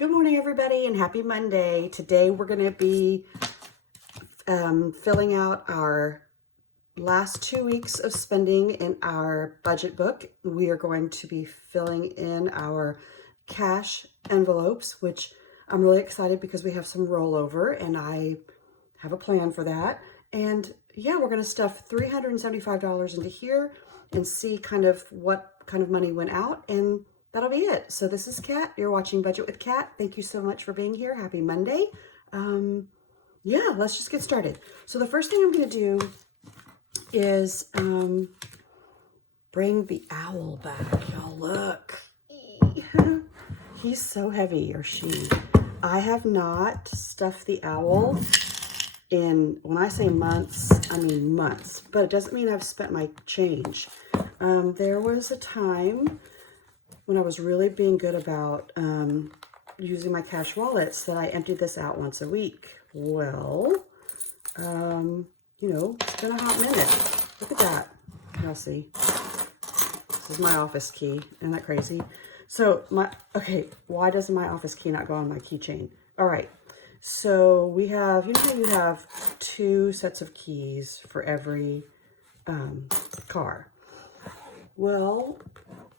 Good morning, everybody, and happy Monday. Today we're going to be filling out our last 2 weeks of spending in our budget book. We are going to be filling in our cash envelopes, which I'm really excited because we have some rollover and I have a plan for that. And yeah, we're going to stuff $375 into here and see kind of what kind of money went out, and that'll be it. So this is Kat. You're watching Budget with Kat. Thank you so much for being here. Happy Monday. Yeah, let's just get started. So the first thing I'm going to do is bring the owl back. Y'all look. He's so heavy, or she. I have not stuffed the owl in, when I say months, I mean months. But it doesn't mean I've spent my change. There was a time when I was really being good about using my cash wallets that I emptied this out once a week. Well, you know, it's been a hot minute. Look at that. Y'all see. This is my office key. Isn't that crazy? So okay, why doesn't my office key not go on my keychain? All right. So we have, you know how you have 2 sets of keys for every car? Well,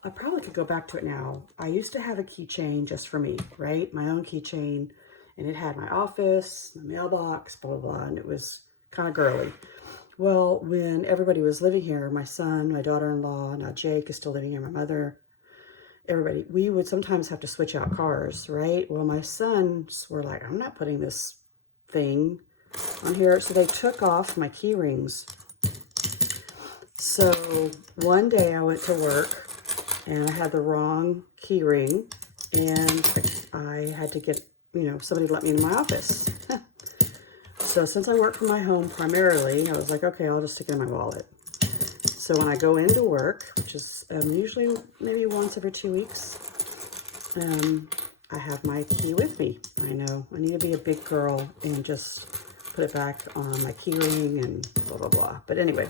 I probably could go back to it now. I used to have a keychain just for me, right? My own keychain, and it had my office, my mailbox, blah, blah, blah, and it was kind of girly. Well, when everybody was living here, my son, my daughter-in-law, now Jake is still living here, my mother, everybody, we would sometimes have to switch out cars, right? Well, my sons were like, I'm not putting this thing on here. So they took off my key rings. So one day I went to work and I had the wrong key ring and I had to get, you know, somebody to let me into my office. So since I work from my home primarily, I was like, okay, I'll just stick it in my wallet. So when I go into work, which is usually maybe once every 2 weeks, I have my key with me. I know I need to be a big girl and just put it back on my key ring and blah, blah, blah. But anyway,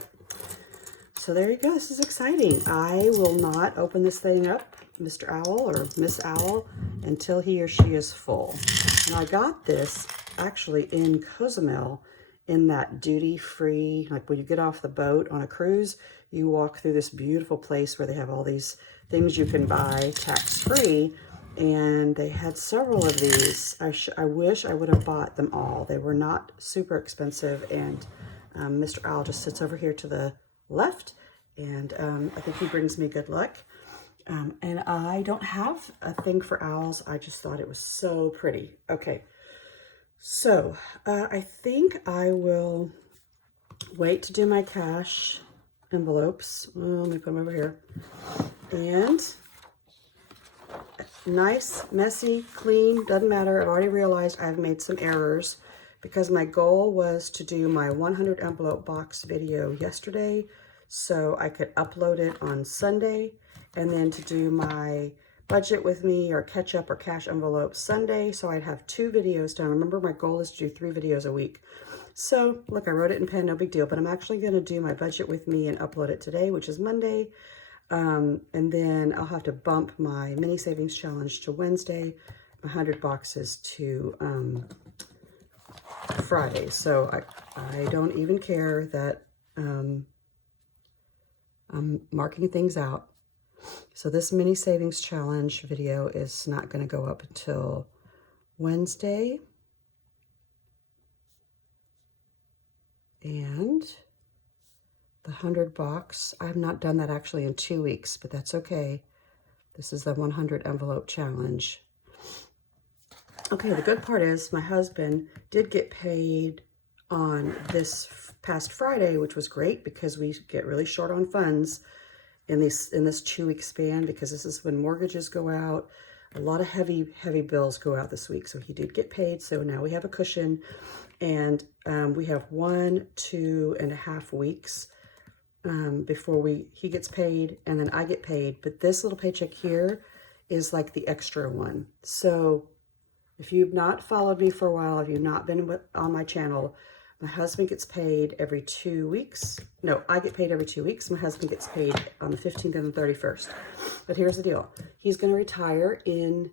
so there you go. This is exciting. I will not open this thing up, Mr. Owl or Miss Owl, until he or she is full. And I got this actually in Cozumel in that duty-free, like when you get off the boat on a cruise, you walk through this beautiful place where they have all these things you can buy tax-free. And they had several of these. I wish I would have bought them all. They were not super expensive. And Mr. Owl just sits over here to the left, and I think he brings me good luck. And I don't have a thing for owls. I just thought it was so pretty. Okay, so I think I will wait to do my cash envelopes. Well, let me put them over here. And nice, messy, clean, doesn't matter. I've already realized I've made some errors because my goal was to do my 100 envelope box video yesterday so I could upload it on Sunday, and then to do my budget with me or catch up or cash envelope Sunday, so I'd have 2 videos done. Remember, my goal is to do 3 videos a week. So look, I wrote it in pen, no big deal, but I'm actually going to do my budget with me and upload it today, which is Monday. And then I'll have to bump my mini savings challenge to Wednesday, 100 boxes to Friday. So I don't even care that I'm marking things out. So this mini savings challenge video is not going to go up until Wednesday. And the 100 box, I have not done that actually in 2 weeks, but that's okay. This is the 100 envelope challenge. Okay, the good part is my husband did get paid on this past Friday, which was great because we get really short on funds in this 2 week span, because this is when mortgages go out. A lot of heavy bills go out this week. So he did get paid. So now we have a cushion, and we have 1, 2.5 weeks before he gets paid, and then I get paid. But this little paycheck here is like the extra one. So if you've not followed me for a while, if you've not been on my channel, my husband gets paid every 2 weeks. No, I get paid every 2 weeks. My husband gets paid on the 15th and the 31st. But here's the deal. He's going to retire in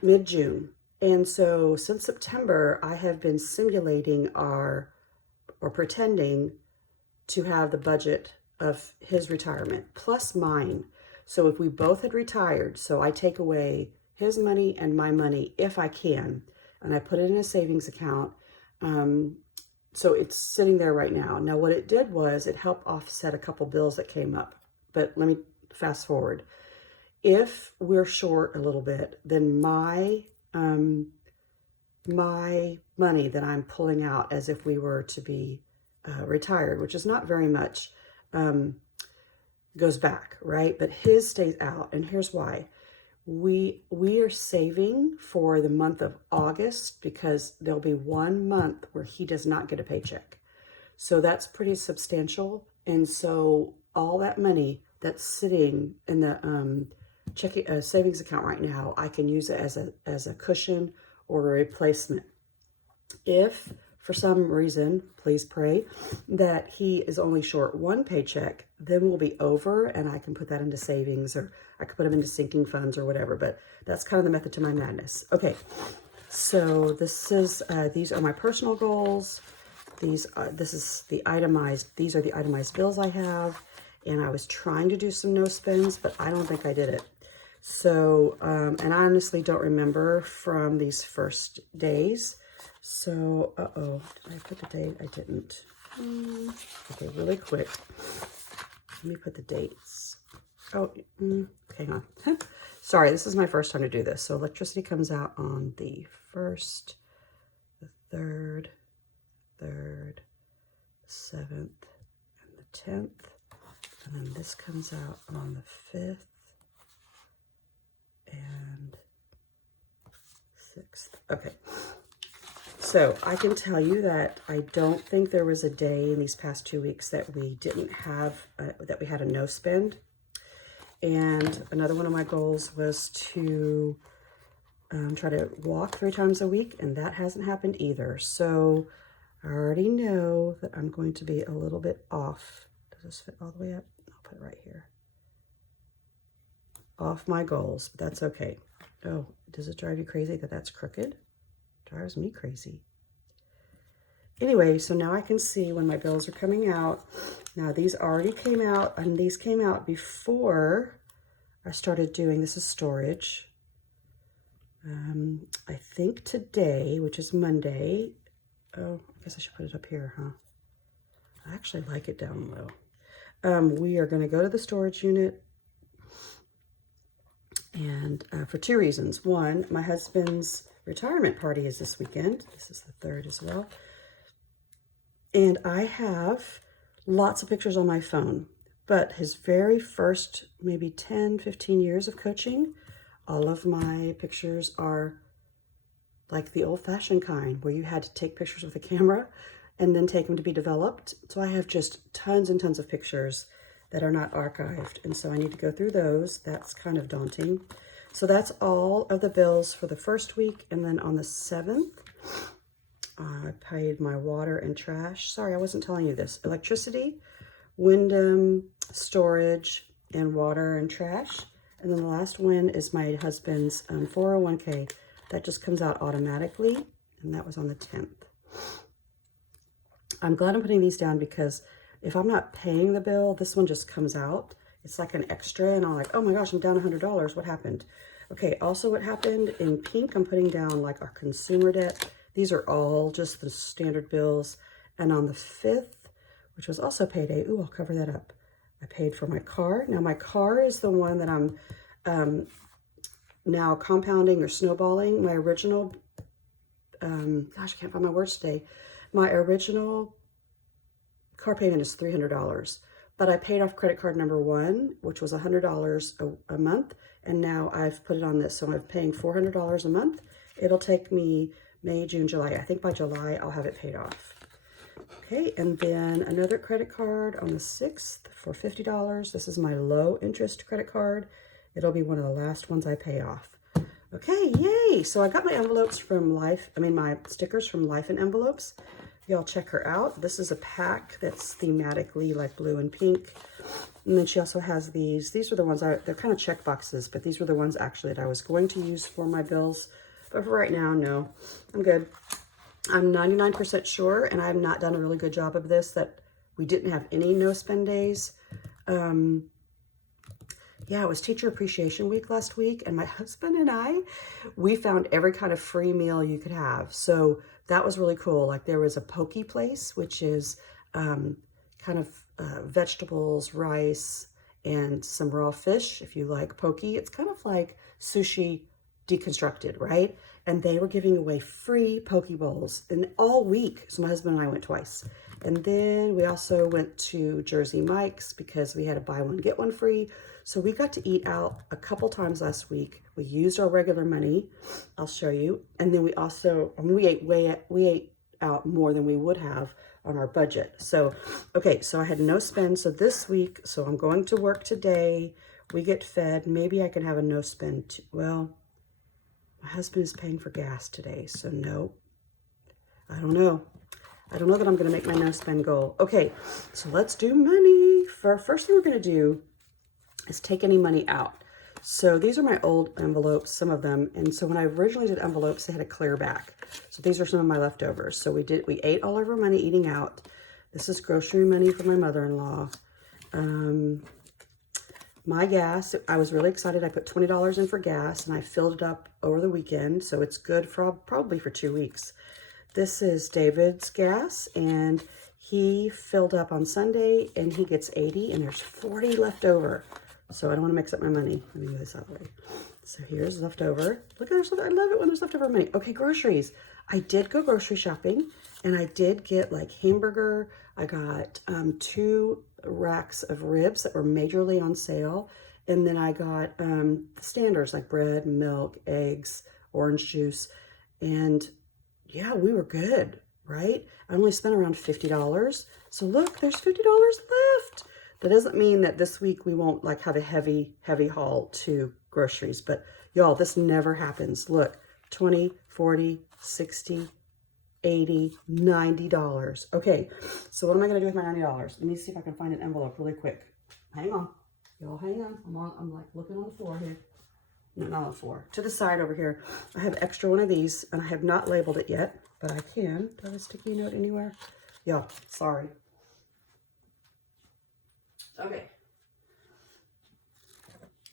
mid-June. And so since September, I have been simulating or pretending to have the budget of his retirement plus mine. So if we both had retired, so I take away his money and my money if I can, and I put it in a savings account. So it's sitting there right now. Now what it did was it helped offset a couple bills that came up. But let me fast forward. If we're short a little bit, then my money that I'm pulling out as if we were to be retired, which is not very much, goes back, right? But his stays out, and here's why. We are saving for the month of August because there'll be 1 month where he does not get a paycheck. So that's pretty substantial. And so all that money that's sitting in the checking savings account right now, I can use it as a cushion or a replacement. If for some reason, please pray, that he is only short 1 paycheck, then we'll be over and I can put that into savings, or I could put them into sinking funds or whatever, but that's kind of the method to my madness. Okay, so this is, these are my personal goals. These are the itemized bills I have, and I was trying to do some no spends, but I don't think I did it. So, and I honestly don't remember from these first days. So, did I put the date? I didn't. Okay, really quick. Let me put the dates. Oh, hang on. Sorry, this is my first time to do this. So electricity comes out on the 1st, the 3rd, 7th, and the 10th. And then this comes out on the 5th and 6th. Okay. So I can tell you that I don't think there was a day in these past 2 weeks that we didn't have, that we had a no spend. And another one of my goals was to try to walk 3 times a week, and that hasn't happened either. So I already know that I'm going to be a little bit off. Does this fit all the way up? I'll put it right here. Off my goals, but that's okay. Oh, does it drive you crazy that that's crooked? Drives me crazy. Anyway, so now I can see when my bills are coming out. Now these already came out, and these came out before I started doing, this is storage. I think today, which is Monday. Oh, I guess I should put it up here, huh? I actually like it down low. We are going to go to the storage unit, and for 2 reasons. One, my husband's retirement party is this weekend. This is the 3rd as well. And I have lots of pictures on my phone, but his very first maybe 10, 15 years of coaching, all of my pictures are like the old-fashioned kind where you had to take pictures with a camera and then take them to be developed. So I have just tons and tons of pictures that are not archived. And so I need to go through those. That's kind of daunting. So that's all of the bills for the first week. And then on the 7th, I paid my water and trash. Sorry, I wasn't telling you this. Electricity, Wyndham, storage, and water and trash. And then the last one is my husband's 401k. That just comes out automatically. And that was on the 10th. I'm glad I'm putting these down because if I'm not paying the bill, this one just comes out. It's like an extra, and I'm like, oh my gosh, I'm down $100. What happened? Okay, also what happened in pink, I'm putting down like our consumer debt. These are all just the standard bills. And on the 5th, which was also payday, ooh, I'll cover that up. I paid for my car. Now my car is the one that I'm now compounding or snowballing. My original, gosh, I can't find my words today. My original car payment is $300. But I paid off credit card number 1, which was $100 a month. And now I've put it on this. So I'm paying $400 a month. It'll take me May, June, July. I think by July, I'll have it paid off. Okay, and then another credit card on the 6th for $50. This is my low interest credit card. It'll be one of the last ones I pay off. Okay, yay! So I got my envelopes from my stickers from Life in Envelopes. Y'all check her out. This is a pack that's thematically like blue and pink. And then she also has these. These are the ones, they're kind of check boxes, but these were the ones actually that I was going to use for my bills. But for right now, no, I'm good. I'm 99% sure, and I have not done a really good job of this, that we didn't have any no spend days. Yeah, it was Teacher Appreciation Week last week, and my husband and we found every kind of free meal you could have. So that was really cool. Like there was a poke place, which is kind of vegetables, rice, and some raw fish. If you like poke, it's kind of like sushi deconstructed, right? And they were giving away free poke bowls and all week. So my husband and I went twice. And then we also went to Jersey Mike's because we had a buy one, get one free. So we got to eat out a couple times last week. We used our regular money. I'll show you. And then we also, we ate out more than we would have on our budget. So, okay, so I had no spend. So this week, so I'm going to work today. We get fed. Maybe I can have a no spend. Well, my husband is paying for gas today. So no, I don't know. I don't know that I'm going to make my no spend goal. Okay, so let's do money. First thing we're going to do is take any money out. So these are my old envelopes, some of them. And so when I originally did envelopes, they had a clear back. So these are some of my leftovers. So we ate all of our money eating out. This is grocery money for my mother-in-law. My gas, I was really excited. I put $20 in for gas and I filled it up over the weekend. So it's good for probably for 2 weeks. This is David's gas, and he filled up on Sunday, and he gets 80, and there's 40 left over. So I don't want to mix up my money. Let me move this out of the way. So here's leftover. Look, I love it when there's leftover money. Okay, groceries. I did go grocery shopping, and I did get like hamburger. I got 2 racks of ribs that were majorly on sale, and then I got the standards like bread, milk, eggs, orange juice, and yeah, we were good, right? I only spent around $50. So look, there's $50 left. That doesn't mean that this week we won't like have a heavy haul to groceries, but y'all, this never happens. Look, 20, 40, 60, 80, $90. Okay, so what am I gonna do with my $90? Let me see if I can find an envelope really quick. Hang on, y'all hang on. I'm like looking on the floor here. No, not on the floor. To the side over here. I have extra one of these, and I have not labeled it yet, but I can. Do I have a sticky note anywhere? Yeah, sorry. Okay.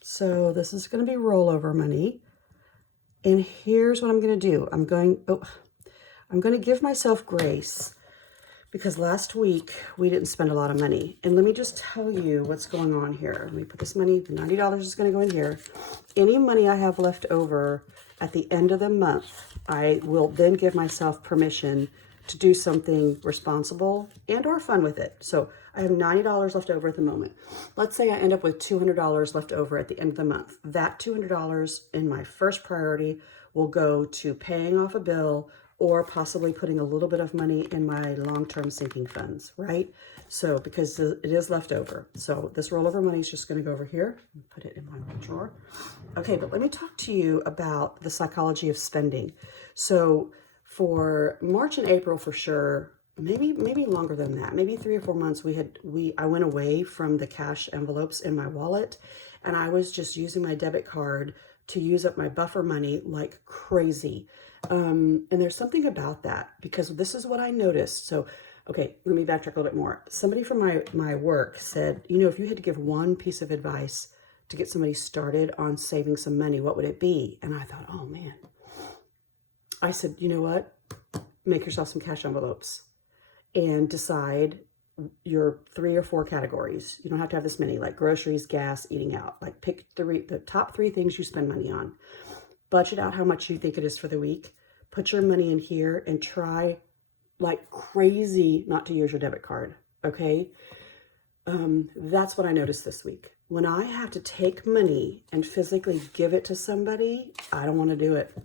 So this is going to be rollover money. And here's what I'm going to do. I'm going to give myself grace because last week we didn't spend a lot of money. And let me just tell you what's going on here. Let me put this money, the $90 is going to go in here. Any money I have left over at the end of the month, I will then give myself permission to do something responsible and or fun with it. So I have $90 left over at the moment. Let's say I end up with $200 left over at the end of the month. That $200 in my first priority will go to paying off a bill or possibly putting a little bit of money in my long-term sinking funds, right? So, because it is left over. So this rollover money is just gonna go over here and put it in my drawer. Okay, but let me talk to you about the psychology of spending. So for March and April for sure, maybe longer than that, maybe 3 or 4 months, I went away from the cash envelopes in my wallet, and I was just using my debit card to use up my buffer money like crazy. And there's something about that because this is what I noticed. So, okay, let me backtrack a little bit more. Somebody from my work said, you know, if you had to give one piece of advice to get somebody started on saving some money, what would it be? And I thought, oh man. I said, you know what? Make yourself some cash envelopes and decide your 3 or 4 categories. You don't have to have this many, like groceries, gas, eating out. Like pick the top 3 things you spend money on. Budget out how much you think it is for the week. Put your money in here and try like crazy not to use your debit card, okay? That's what I noticed this week. When I have to take money and physically give it to somebody, I don't want to do it.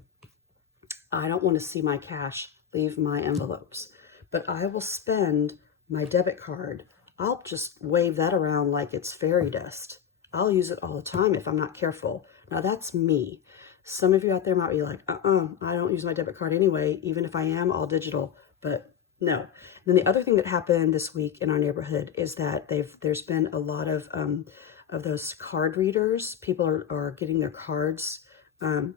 I don't want to see my cash leave my envelopes. But I will spend my debit card. I'll just wave that around like it's fairy dust. I'll use it all the time if I'm not careful. Now that's me. Some of you out there might be like, I don't use my debit card anyway, even if I am all digital. But No. And then the other thing that happened this week in our neighborhood is that there's been a lot of those card readers. People are getting their cards, I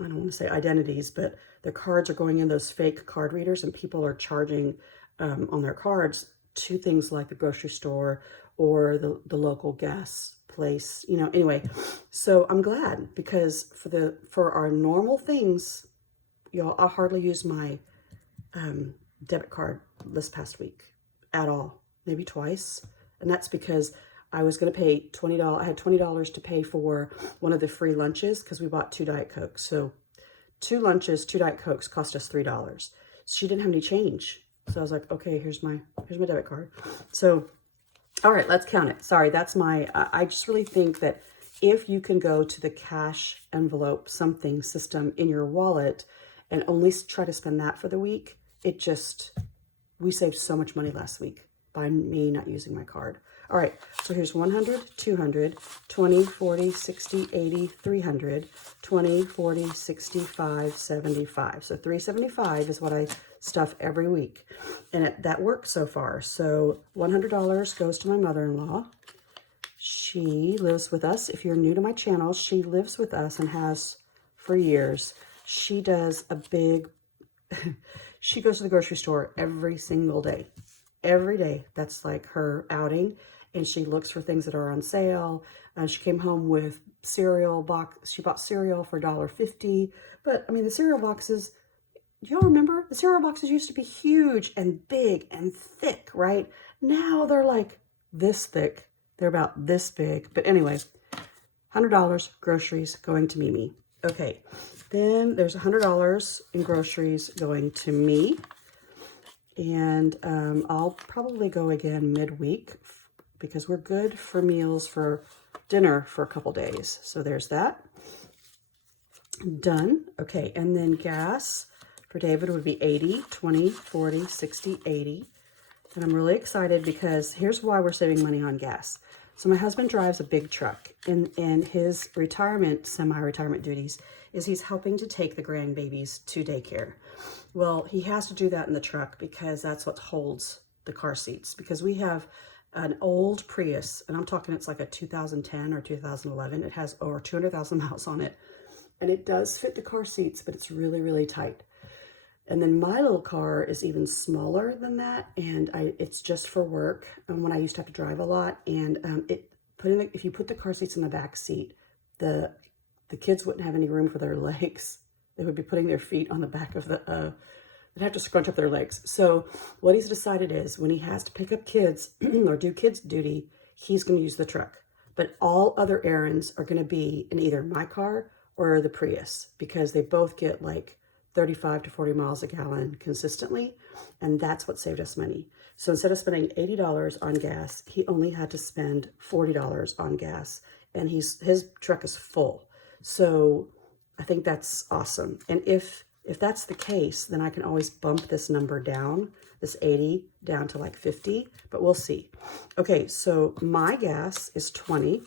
don't want to say identities, but their cards are going in those fake card readers, and people are charging on their cards to things like the grocery store or the local gas place, you know. Anyway, so I'm glad, because for our normal things, y'all, I hardly use my debit card this past week at all, maybe twice. And that's because I was going to pay $20. I had $20 to pay for one of the free lunches because we bought 2 Diet Cokes. So 2 lunches, 2 Diet Cokes cost us $3. She didn't have any change. So I was like, okay, here's my debit card. So, all right, let's count it. Sorry, that's my, I just really think that if you can go to the cash envelope something system in your wallet and only try to spend that for the week, we saved so much money last week by me not using my card. All right, so here's 100, 200, 20, 40, 60, 80, 300, 20, 40, 65, 75. So $375 is what I stuff every week. And that works so far. So $100 goes to my mother-in-law. She lives with us. If you're new to my channel, she lives with us and has for years. She does a big, she goes to the grocery store every single day. Every day. That's like her outing. And she looks for things that are on sale. She came home with cereal box. She bought cereal for $1.50. But I mean, the cereal boxes, do y'all remember? The cereal boxes used to be huge and big and thick, right? Now they're like this thick. They're about this big. But anyway, $100 groceries going to Mimi. Okay, then there's $100 in groceries going to me. And I'll probably go again midweek because we're good for meals for dinner for a couple days. So there's that. Done. Okay, and then gas for David would be 80, 20, 40, 60, 80. And I'm really excited because here's why we're saving money on gas. So my husband drives a big truck, and his semi-retirement duties is he's helping to take the grandbabies to daycare. Well, he has to do that in the truck because that's what holds the car seats. Because we have an old Prius, and I'm talking it's like a 2010 or 2011. It has over 200,000 miles on it. And it does fit the car seats, but it's really, really tight. And then my little car is even smaller than that, and it's just for work. And when I used to have to drive a lot, and if you put the car seats in the back seat, the kids wouldn't have any room for their legs. They would be putting their feet on the back of they'd have to scrunch up their legs. So what he's decided is when he has to pick up kids or do kids duty, he's going to use the truck. But all other errands are going to be in either my car or the Prius, because they both get like 35 to 40 miles a gallon consistently. And that's what saved us money. So instead of spending $80 on gas, he only had to spend $40 on gas. And his truck is full. So I think that's awesome. And if that's the case, then I can always bump this number down, this 80 down to like 50, but we'll see. Okay, so my gas is 20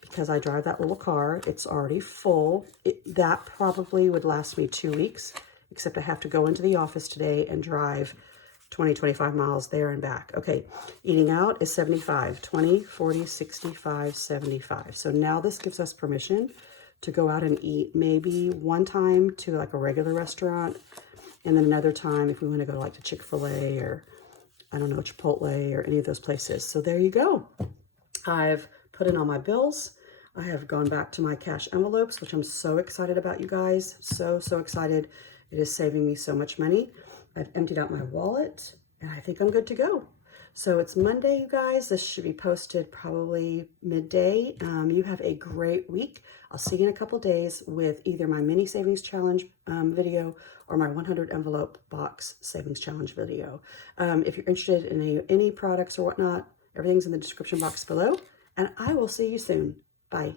because I drive that little car. It's already full. That probably would last me 2 weeks, except I have to go into the office today and drive 20, 25 miles there and back. Okay, eating out is 75, 20, 40, 65, 75. So now this gives us permission to go out and eat maybe one time to like a regular restaurant, and then another time if we want to go like to Chick-fil-A or I don't know, Chipotle or any of those places. So there you go. I've put in all my bills. I have gone back to my cash envelopes, which I'm so excited about, you guys. So excited. It is saving me so much money. I've emptied out my wallet and I think I'm good to go. So it's Monday, you guys. This should be posted probably midday. You have a great week. I'll see you in a couple days with either my mini savings challenge video or my 100 envelope box savings challenge video. If you're interested in any products or whatnot, everything's in the description box below. And I will see you soon. Bye.